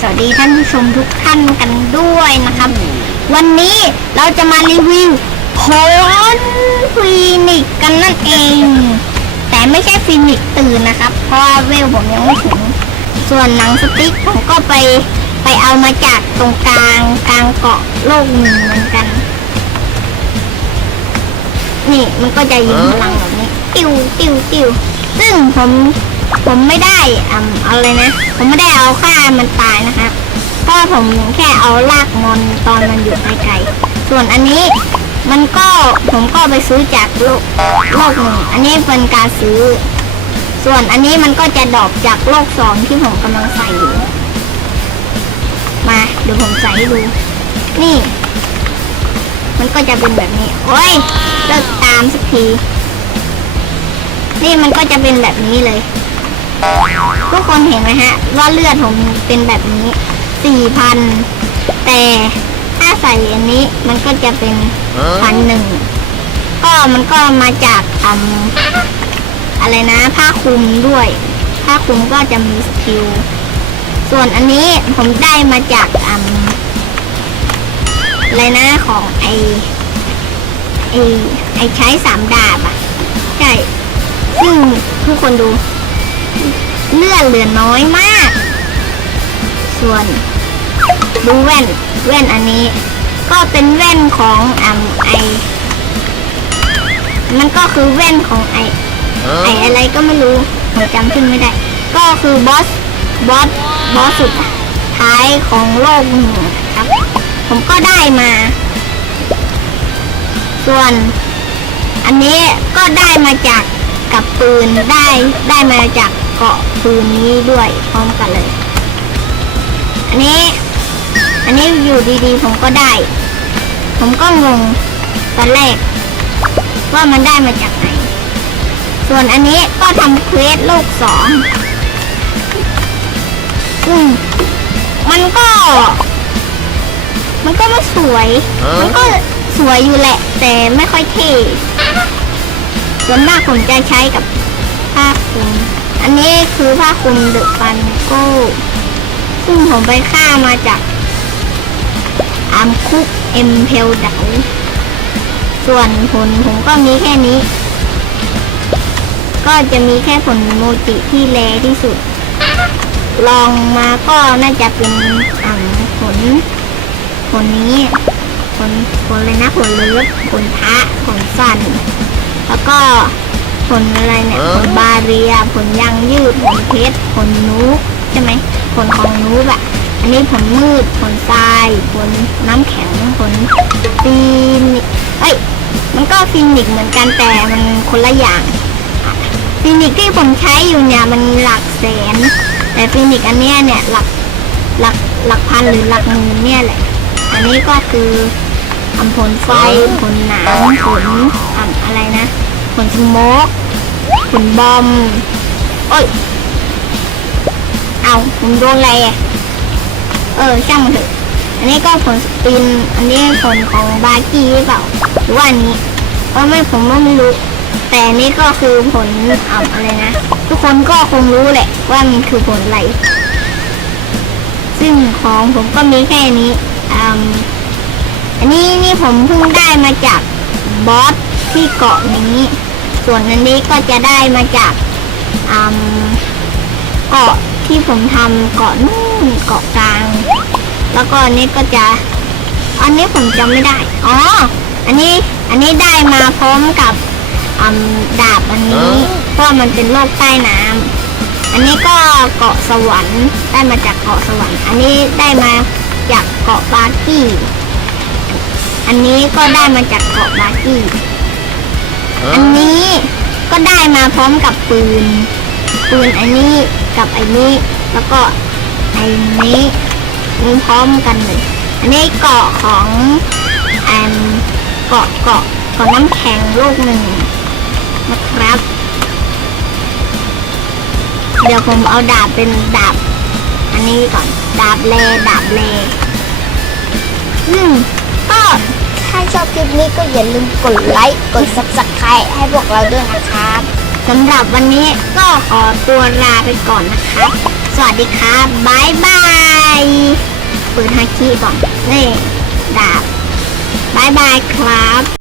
สวัสดีท่านผู้ชมทุกท่านกันด้วยนะครับ วันนี้เราจะมารีวิวผลฟีนิกซ์กันนั่นเอง แต่ไม่ใช่ฟีนิกซ์ตื่นนะครับ เพราะว่าเวลผมยังไม่ถึง ส่วนหนังสติ๊กผมก็ไปไปเอามาจากตรงกลางกลางเกาะโลกหนึ่งเหมือนกัน นี่มันก็จะยิงพลังแบบนี้ ติวติวติวซึ่งผม ผมไม่ได้อ่ำอะไรนะ ผมไม่ได้เอาฆ่ามันตายนะครับเพราะผมแค่เอาลากมอนตอนมันอยู่ไกลๆส่วนอันนี้มันก็ผมก็ไปซื้อจากโลกโลกหนึ่งอันนี้เป็นการซื้อ ส่วนอันนี้มันก็จะดรอปจากโลกสองที่ผมกำลังใส่อยู่ มาเดี๋ยวผมใส่ให้ดู นี่ มันก็จะเป็นแบบนี้ โอ้ยเลิกตามสักที นี่มันก็จะเป็นแบบนี้เลย ทุกคนเห็นไหมฮะ ว่าเลือดผมเป็นแบบนี้สี่พันแต่ถ้าใส่อันนี้มันก็จะเป็นพันหนึ่งก็มันก็มาจากอืมอะไรนะ ผ้าคลุมด้วย ผ้าคลุมก็จะมีสกิลส่วนอันนี้ผมได้มาจากอืมอะไรนะของไอไอไอใช้สามดาบอะใช่ซึ่งทุกคนดูเลื อดเหลือน้อยมาก ส่วนดูแว่นแว่นอันนี้ ก็เป็นแว่นของอ่ำไอ มันก็คือแว่นของไอไออะไรก็ไม่รู้ผมจำชื่อไม่ได้ ก็คือบอสบอสบอสสุดท้ายของโลกหนึ่งครับ ผมก็ได้มา ส่วน อันนี้ก็ได้มาจากกับปืนได้ได้มาจาก เกาะปืนนี้ด้วยพร้อมกันเลย อันนี้ อันนี้อยู่ดีๆ ผมก็ได้ ผมก็งงตอนแรก ว่ามันได้มาจากไหน ส่วนอันนี้ก็ทำเควสโลกสองซึ่งมันก็ มันก็ไม่สวย มันก็สวยอยู่แหละ แต่ไม่ค่อยเท่ส่วนมากผมจะใช้กับผ้าคลุม อันนี้คือผ้าคลุมเดอะฟันโก้ซึ่งผมไปฆ่ามาจากอาร์มคุกเอ็มเพลเดาส่วนผลผมก็มีแค่นี้ ก็จะมีแค่ผลโมจิที่แรที่สุด ลองมาก็น่าจะเป็นอ่าผล ผลนี้ ผลผลเลยนะผลเลิฟผลพระผลสั่นแล้วก็ ผลอะไรเนี่ย ผลบาเรีย ผลยางยืด ผลเพชร ผลนูกใช่ไหม ผลของนูกอะอันนี้ผลมืด ผลทราย ผลน้ำแข็ง ผลฟีนิกซ์เอ้ย มันก็ฟีนิกซ์เหมือนกันแต่มันคนละอย่างฟีนิกซ์ที่ผมใช้อยู่เนี่ยมันหลักแสน แต่ฟีนิกซ์อันเนี้ยเนี่ยหลักหลักหลักพันหรือหลักหมื่นเนี่ยแหละ อันนี้ก็คือทำผลไฟผลหนามผลอ่ำอะไรนะ ผลสโมก ผลบอมโอ้ย เอาผมโดนอะไรอะ เออ ช่างมันเถอะ อันนี้ก็ผลสปิน อันนี้ผลของบาร์กี้หรือเปล่า หรือว่าอันนี้เออไม่ผมก็ไม่รู้ แต่อันนี้ก็คือผลอ่ำอะไรนะ ทุกคนก็คงรู้แหละ ว่ามันคือผลอะไร ซึ่งของผมก็มีแค่นี้อืมอันนี้นี่ผมเพิ่งได้มาจากบอสที่เกาะนี้ ส่วนอันนี้ก็จะได้มาจากอืมเกาะที่ผมทำเกาะนู่นเกาะกลาง แล้วก็อันนี้ก็จะ อันนี้ผมจำไม่ได้ อ๋อ อันนี้อันนี้ได้มาพร้อมกับอืมดาบอันนี้ เพราะว่ามันเป็นโลกใต้น้ำอันนี้ก็เกาะสวรรค์ได้มาจากเกาะสวรรค์ อันนี้ได้มาจากเกาะบาร์กี้ อันนี้ก็ได้มาจากเกาะบาร์กี้ อันนี้ก็ได้มาพร้อมกับปืน ปืนอันนี้กับอ้นี้แล้วก็อ้นี้มีพร้อมกันเลย อันนี้เกาะของอันเกาะเกาะเกาะน้ำแข็งลูกหนึ่งนะครับ เดี๋ยวผมเอาดาบเป็นดาบ อันนี้ก่อน ดาบเลดาบเลอืม นี้ก็อย่าลืมกดไลค์ กด subscribe ให้พวกเราด้วยนะครับสำหรับวันนี้ก็ขอตัวลาไปก่อนนะครับสวัสดีครับบ๊ายบายเปิดฮาคิก่อนนี่ดาบบายบายครับ